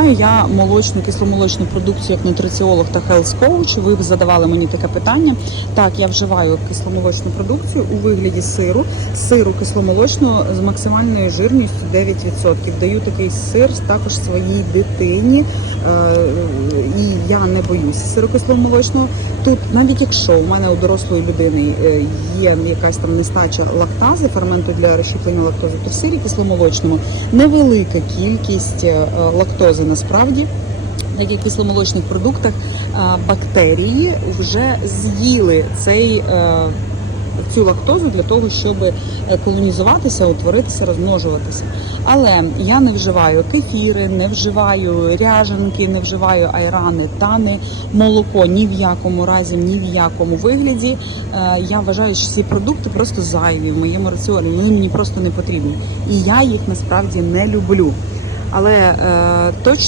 вживаю я молочну кисломолочну продукцію як нутриціолог та хелс-коуч. Ви задавали мені таке питання. Так, я вживаю кисломолочну продукцію у вигляді сиру, сиру кисломолочного з максимальною жирністю 9%. Даю такий сир також своїй дитині, Е, я не боюся сирокисломолочного. молочного. Тут, навіть якщо у мене у дорослої людини е, є якась там нестача лактази, ферменту для розщеплення лактози, то в сирі кисломолочному невелика кількість е, лактози насправді. В таких кисломолочних продуктах е, бактерії вже з'їли цей цю лактозу для того, щоб е, колонізуватися, утворитися, розмножуватися. Але я не вживаю кефіри, не вживаю ряженки, не вживаю айрани, тани, молоко ні в якому разі, ні в якому вигляді. Е, Я вважаю, що ці продукти просто зайві в моєму раціоні. Вони мені просто не потрібні. І я їх насправді не люблю. Але е, точно